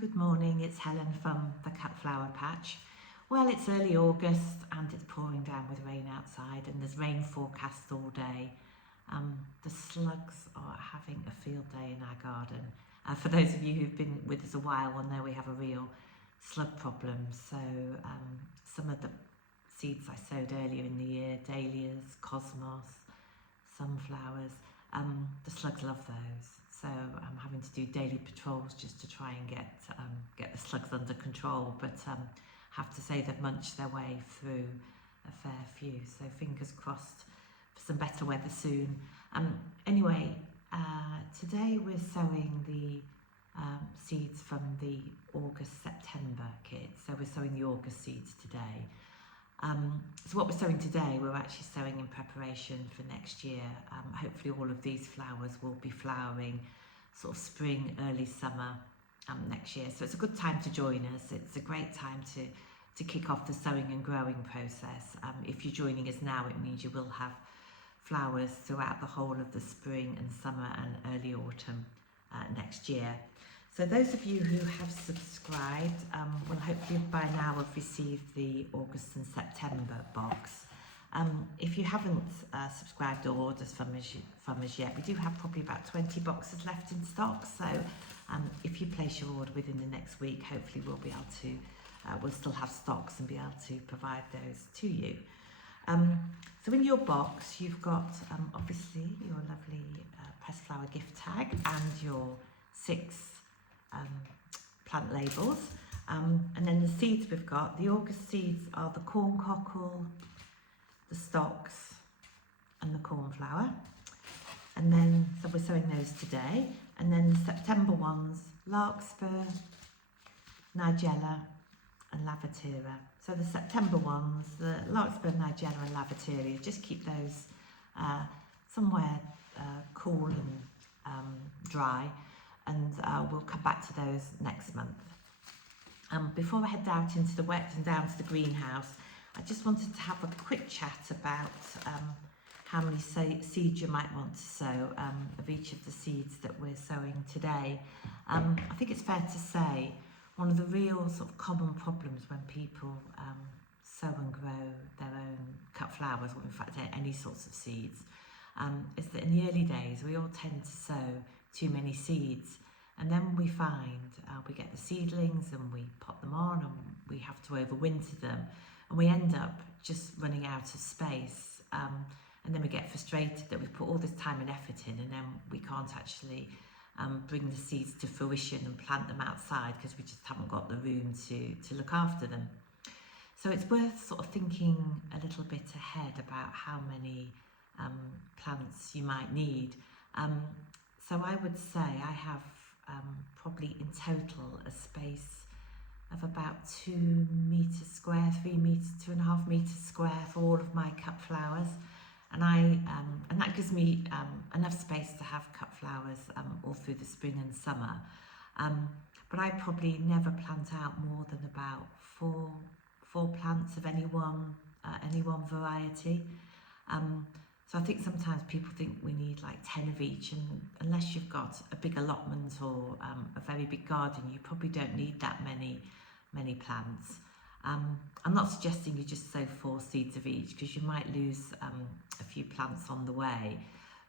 good morning, it's Helen from the Cornflower patch. Well, it's early August and it's pouring down with rain outside and there's rain forecast all day. The slugs are having a field day in our garden. For those of you who've been with us a while will know we have a real slug problem. So some of the seeds I sowed earlier in the year, dahlias, cosmos, sunflowers, the slugs love those. So I'm having to do daily patrols just to try and get the slugs under control. But have to say they've munched their way through a fair few. So fingers crossed for some better weather soon. Anyway, today we're sowing the seeds from the August-September kit. So we're sowing the August seeds today. So what we're sowing today, we're actually sowing in preparation for next year. Hopefully all of these flowers will be flowering sort of spring, early summer next year. So it's a good time to join us. It's a great time to kick off the sowing and growing process. If you're joining us now, it means you will have flowers throughout the whole of the spring and summer and early autumn next year. So those of you who have subscribed will hopefully by now have received the August and September box. If you haven't subscribed or ordered from us yet, we do have probably about 20 boxes left in stock. So if you place your order within the next week, hopefully we'll be able to, we'll still have stocks and be able to provide those to you. So in your box, you've got obviously your lovely pressed flower gift tag and your 6 plant labels, and then the seeds we've got. The August seeds are the Corncockle, the stocks and the Cornflower, and then so we're sowing those today. And then the September ones, Larkspur, Nigella and Lavateria. So the September ones, the Larkspur, Nigella and Lavateria, just keep those somewhere cool and dry, and we'll come back to those next month. Before I head out into the wet and down to the greenhouse, I just wanted to have a quick chat about how many seeds you might want to sow of each of the seeds that we're sowing today. I think it's fair to say one of the real sort of common problems when people sow and grow their own cut flowers, or in fact any sorts of seeds, is that in the early days we all tend to sow too many seeds, and then we find we get the seedlings and we pot them on and we have to overwinter them, and we end up just running out of space, and then we get frustrated that we've put all this time and effort in and then we can't actually bring the seeds to fruition and plant them outside because we just haven't got the room to look after them. So it's worth sort of thinking a little bit ahead about how many plants you might need. So I would say I have probably in total a space of about 2 meters square, 3 meters, 2.5 meters square for all of my cut flowers, and and that gives me enough space to have cut flowers all through the spring and summer. But I probably never plant out more than about four plants of any one variety. So I think sometimes people think we need like 10 of each, and unless you've got a big allotment or a very big garden, you probably don't need that many plants. I'm not suggesting you just sow 4 seeds of each, because you might lose a few plants on the way,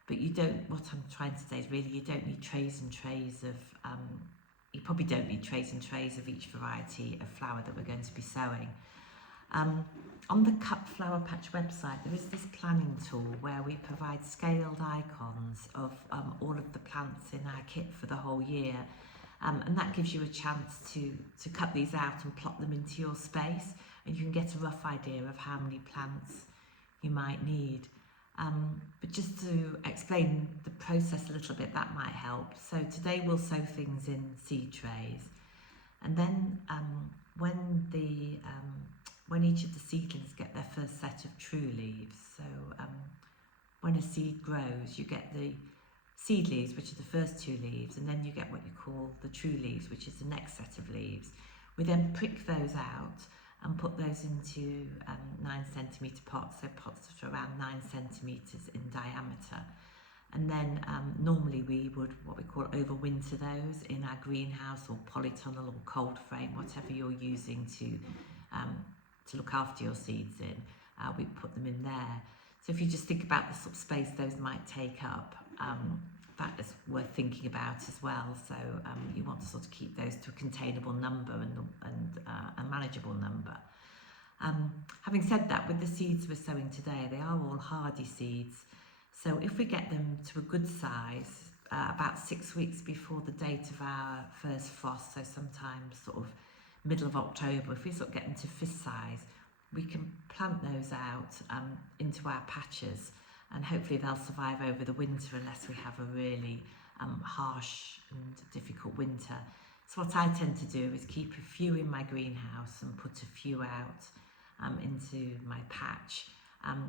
but you don't, what I'm trying to say is really you don't need trays and trays of, you probably don't need trays and trays of each variety of flower that we're going to be sowing. On the Cornflower Patch website, there is this planning tool where we provide scaled icons of all of the plants in our kit for the whole year, and that gives you a chance to cut these out and plot them into your space, and you can get a rough idea of how many plants you might need. But just to explain the process a little bit, that might help. So today we'll sow things in seed trays, and then when each of the seedlings get their first set of true leaves, so when a seed grows, you get the seed leaves, which are the first 2 leaves, and then you get what you call the true leaves, which is the next set of leaves. We then prick those out and put those into 9 centimetre pots, so pots that are around 9 centimetres in diameter. And then normally we would what we call overwinter those in our greenhouse or polytunnel or cold frame, whatever you're using to look after your seeds in. We put them in there. So if you just think about the sort of space those might take up, that is worth thinking about as well. So you want to sort of keep those to a containable number and a manageable number. Having said that, with the seeds we're sowing today, they are all hardy seeds. So if we get them to a good size, about 6 weeks before the date of our first frost, so sometime sort of middle of October, if we sort of get them to fist size, we can plant those out into our patches, and hopefully they'll survive over the winter unless we have a really harsh and difficult winter. So what I tend to do is keep a few in my greenhouse and put a few out into my patch.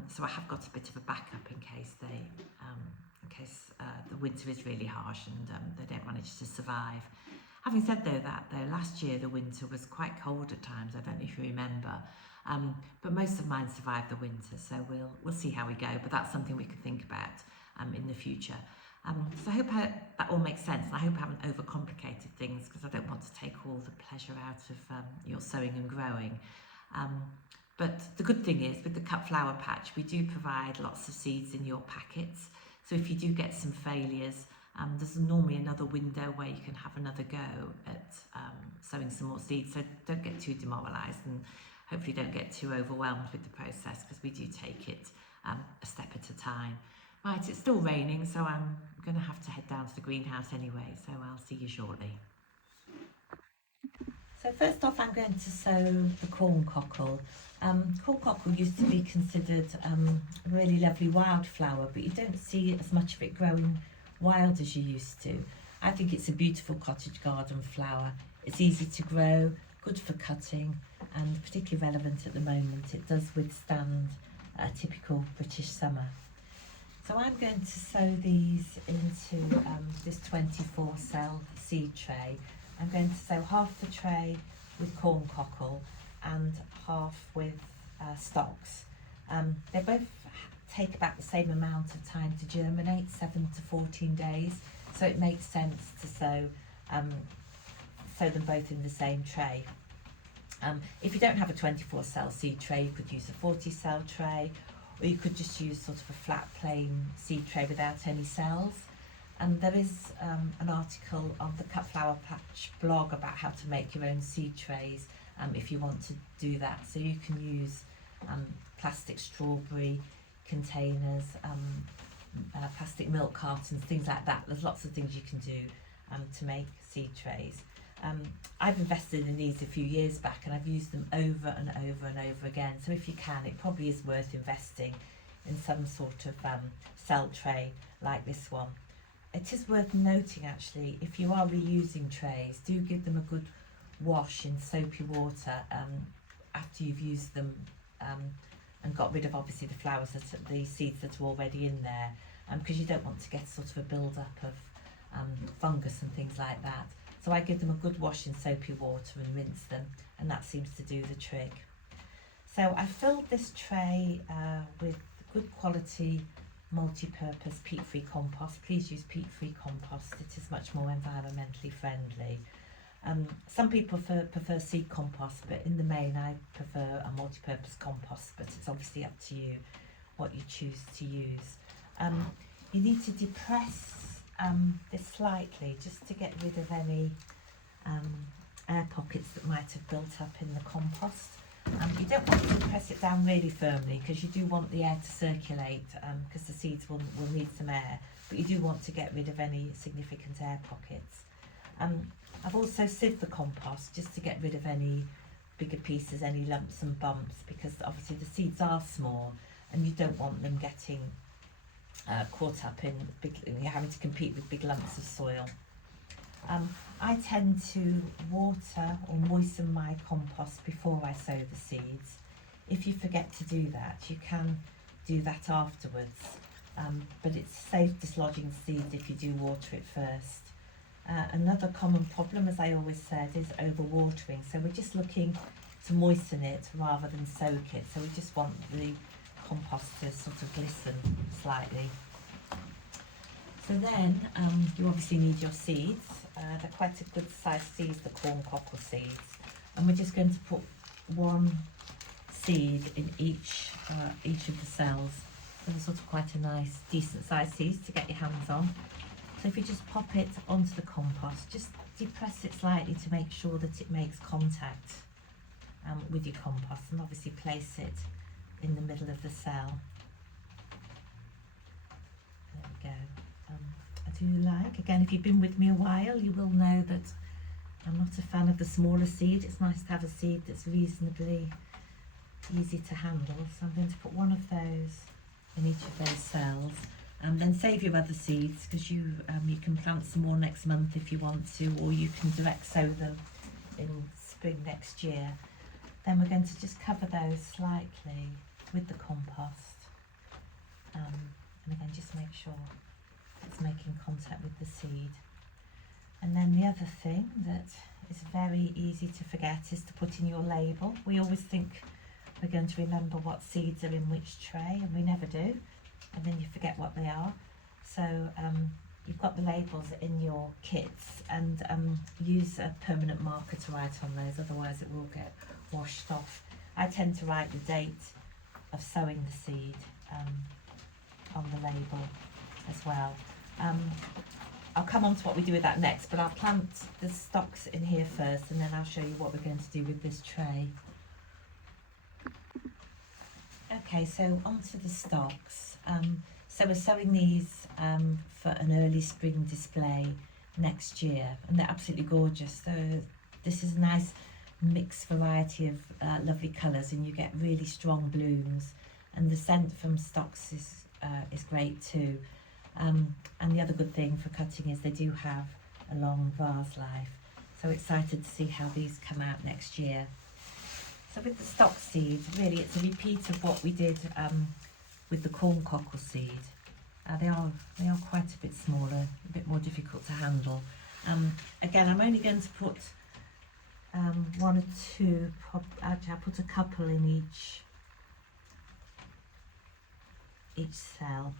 So I have got a bit of a backup in case the winter is really harsh and they don't manage to survive. Having said though, last year the winter was quite cold at times. I don't know if you remember, but most of mine survived the winter. So we'll see how we go. But that's something we can think about in the future. So I hope that all makes sense. And I hope I haven't overcomplicated things, because I don't want to take all the pleasure out of your sowing and growing. But the good thing is, with the cut flower patch, we do provide lots of seeds in your packets. So if you do get some failures, there's normally another window where you can have another go at sowing some more seeds. So don't get too demoralised, and hopefully don't get too overwhelmed with the process, because we do take it a step at a time. Right, it's still raining, so I'm going to have to head down to the greenhouse anyway, so I'll see you shortly. So first off, I'm going to sow the corncockle. Corncockle used to be considered a really lovely wildflower, but you don't see as much of it growing wild as you used to. I think it's a beautiful cottage garden flower. It's easy to grow, good for cutting, and particularly relevant at the moment. It does withstand a typical British summer. So I'm going to sow these into this 24 cell seed tray. I'm going to sow half the tray with corncockle and half with stocks. They both take about the same amount of time to germinate, 7 to 14 days. So it makes sense to sow them both in the same tray. If you don't have a 24 cell seed tray, you could use a 40 cell tray, or you could just use sort of a flat plain seed tray without any cells. And there is an article on the Cut Flower Patch blog about how to make your own seed trays if you want to do that. So you can use plastic strawberry containers, plastic milk cartons, things like that. There's lots of things you can do to make seed trays. I've invested in these a few years back, and I've used them over and over and over again. So if you can, it probably is worth investing in some sort of cell tray like this one. It is worth noting, actually, if you are reusing trays, do give them a good wash in soapy water after you've used them and got rid of obviously the the seeds that are already in there, because you don't want to get sort of a build-up of fungus and things like that. So I give them a good wash in soapy water and rinse them, and that seems to do the trick. So I filled this tray with good quality multi-purpose peat-free compost. Please use peat-free compost, it is much more environmentally friendly. Some people prefer seed compost, but in the main I prefer a multi-purpose compost, but it's obviously up to you what you choose to use. You need to depress this slightly just to get rid of any air pockets that might have built up in the compost. You don't want to press it down really firmly, because you do want the air to circulate, because the seeds will need some air, but you do want to get rid of any significant air pockets. I've also sieved the compost just to get rid of any bigger pieces, any lumps and bumps, because obviously the seeds are small and you don't want them getting caught up in having to compete with big lumps of soil. I tend to water or moisten my compost before I sow the seeds. If you forget to do that, you can do that afterwards, but it's safe dislodging seeds if you do water it first. Another common problem, as I always said, is overwatering. So we're just looking to moisten it rather than soak it. So we just want the compost to sort of glisten slightly. So then you obviously need your seeds. They're quite a good size seeds, the Corncockle seeds. And we're just going to put one seed in each of the cells. So they're sort of quite a nice, decent size seeds to get your hands on. So if you just pop it onto the compost, just depress it slightly to make sure that it makes contact with your compost, and obviously place it in the middle of the cell. There we go. I do like, again, if you've been with me a while, you will know that I'm not a fan of the smaller seed. It's nice to have a seed that's reasonably easy to handle. So I'm going to put one of those in each of those cells. Then save your other seeds, because you can plant some more next month if you want to, or you can direct sow them in spring next year. Then we're going to just cover those slightly with the compost, and again just make sure it's making contact with the seed. And then the other thing that is very easy to forget is to put in your label. We always think we're going to remember what seeds are in which tray, and we never do. And then you forget what they are. So you've got the labels in your kits, and use a permanent marker to write on those, otherwise it will get washed off. I tend to write the date of sowing the seed on the label as well. I'll come on to what we do with that next, but I'll plant the stalks in here first, and then I'll show you what we're going to do with this tray. Okay, so onto the stalks. So we're sowing these for an early spring display next year, and they're absolutely gorgeous. So this is a nice mixed variety of lovely colours, and you get really strong blooms, and the scent from stalks is great too. And the other good thing for cutting is they do have a long vase life. So excited to see how these come out next year. So with the stock seeds, really it's a repeat of what we did with the Corncockle seed. They are quite a bit smaller, a bit more difficult to handle. Again, I'm only going to put one or two, actually I'll put a couple in each cell,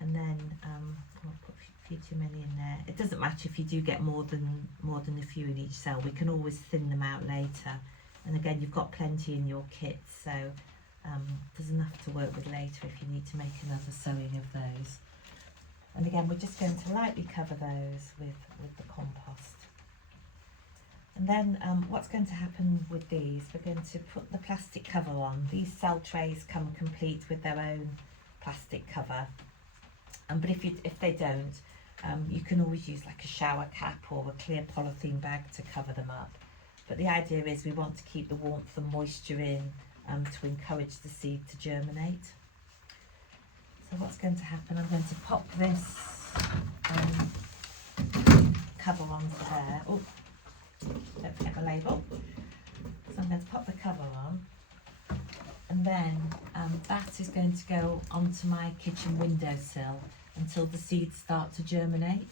and then I'll put a few too many in there. It doesn't matter if you do get more than a few in each cell. We can always thin them out later, and again you've got plenty in your kit, so there's enough to work with later if you need to make another sowing of those. And again, we're just going to lightly cover those with the compost. And then what's going to happen with these, we're going to put the plastic cover on. These cell trays come complete with their own plastic cover, but if they don't, you can always use like a shower cap or a clear polythene bag to cover them up. But the idea is we want to keep the warmth and moisture in to encourage the seed to germinate. So what's going to happen, I'm going to pop this cover onto there. Oh, don't forget the label. So I'm going to pop the cover on, and then that is going to go onto my kitchen windowsill until the seeds start to germinate.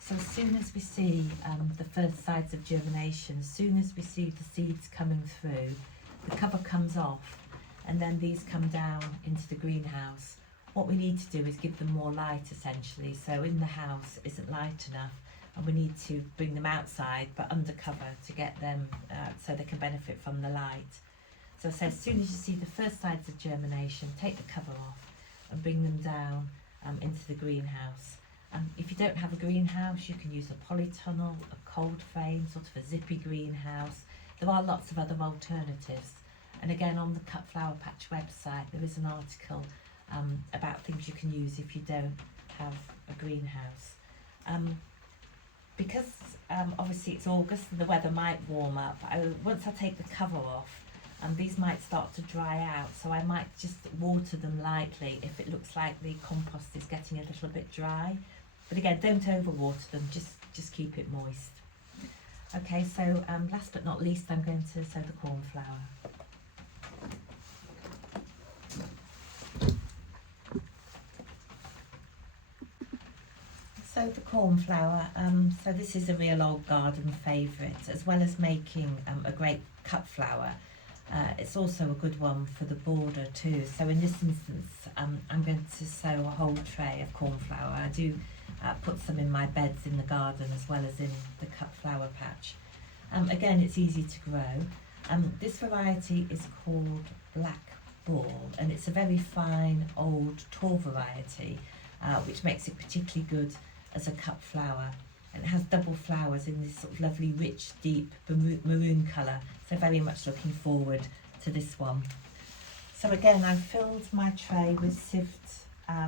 So as soon as we see the first signs of germination, as soon as we see the seeds coming through, the cover comes off, and then these come down into the greenhouse. What we need to do is give them more light, essentially. So in the house isn't light enough, and we need to bring them outside but under cover to get them so they can benefit from the light. So as soon as you see the first signs of germination, take the cover off and bring them down into the greenhouse. If you don't have a greenhouse, you can use a polytunnel, a cold frame, sort of a zippy greenhouse. There are lots of other alternatives. And again, on the Cut Flower Patch website, there is an article about things you can use if you don't have a greenhouse. Because obviously it's August and the weather might warm up, once I take the cover off, these might start to dry out, so I might just water them lightly if it looks like the compost is getting a little bit dry. But again, don't overwater them, just keep it moist. Okay, so last but not least, I'm going to sow the cornflower. So the cornflower, so this is a real old garden favourite. As well as making a great cut flour, It's also a good one for the border too. So in this instance, I'm going to sow a whole tray of cornflower. I do put some in my beds in the garden as well as in the cut flower patch. Again, it's easy to grow. This variety is called Black Ball, and it's a very fine old tall variety, which makes it particularly good as a cut flower. And it has double flowers in this sort of lovely rich deep maroon colour, so very much looking forward to this one. So again, I've filled my tray with sieved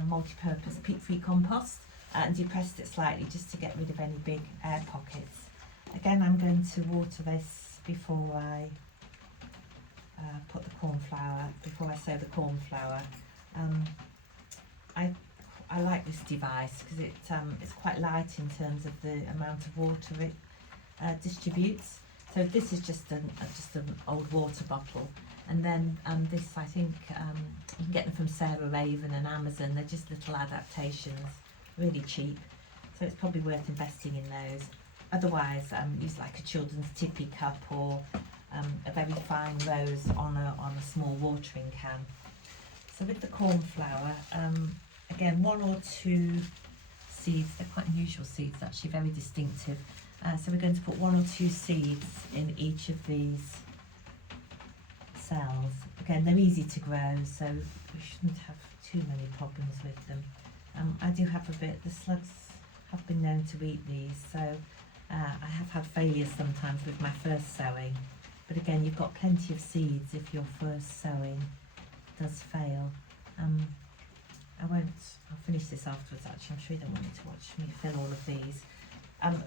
multi-purpose peat-free compost and depressed it slightly just to get rid of any big air pockets. Again, I'm going to water this before I put the cornflower, before I sow the cornflower. I like this device because it's quite light in terms of the amount of water it distributes. So this is just an old water bottle, and then this, I think you can get them from Sarah Raven and Amazon. They're just little adaptations, really cheap, so it's probably worth investing in those. Otherwise, use like a children's tippy cup or a very fine rose on a small watering can. So with the cornflower, again, 1 or 2 seeds. They're quite unusual seeds, actually, very distinctive. So we're going to put 1 or 2 seeds in each of these cells. Again, they're easy to grow, so we shouldn't have too many problems with them. I do have a bit, the slugs have been known to eat these, so I have had failures sometimes with my first sowing. But again, you've got plenty of seeds if your first sowing does fail. I'll finish this afterwards actually, I'm sure you don't want to watch me fill all of these.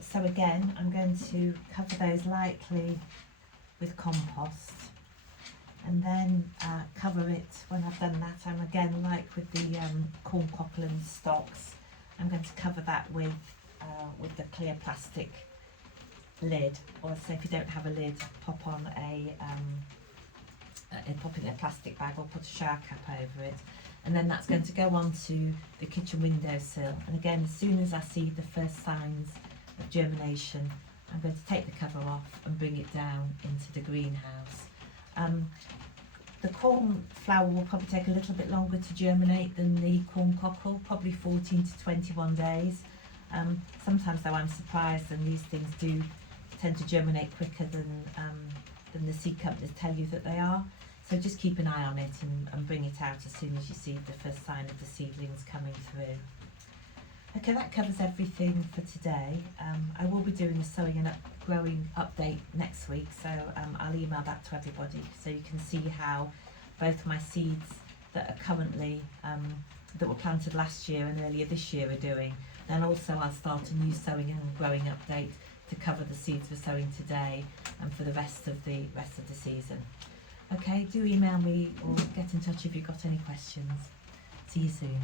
So again, I'm going to cover those lightly with compost, and then cover it. When I've done that, I'm again, like with the corncockle and stalks, I'm going to cover that with the clear plastic lid, or say if you don't have a lid, pop on pop in a plastic bag or put a shower cap over it. And then that's going to go onto the kitchen windowsill. And again, as soon as I see the first signs of germination, I'm going to take the cover off and bring it down into the greenhouse. The cornflower will probably take a little bit longer to germinate than the corncockle, probably 14 to 21 days. Sometimes though I'm surprised, and these things do tend to germinate quicker than the seed companies tell you that they are. So just keep an eye on it and bring it out as soon as you see the first sign of the seedlings coming through. Okay, that covers everything for today. I will be doing a sowing and growing update next week, so I'll email that to everybody so you can see how both my seeds that are currently, that were planted last year and earlier this year are doing. Then also I'll start a new sowing and growing update to cover the seeds we're sowing today and for the rest of the season. Okay, do email me or get in touch if you've got any questions. See you soon.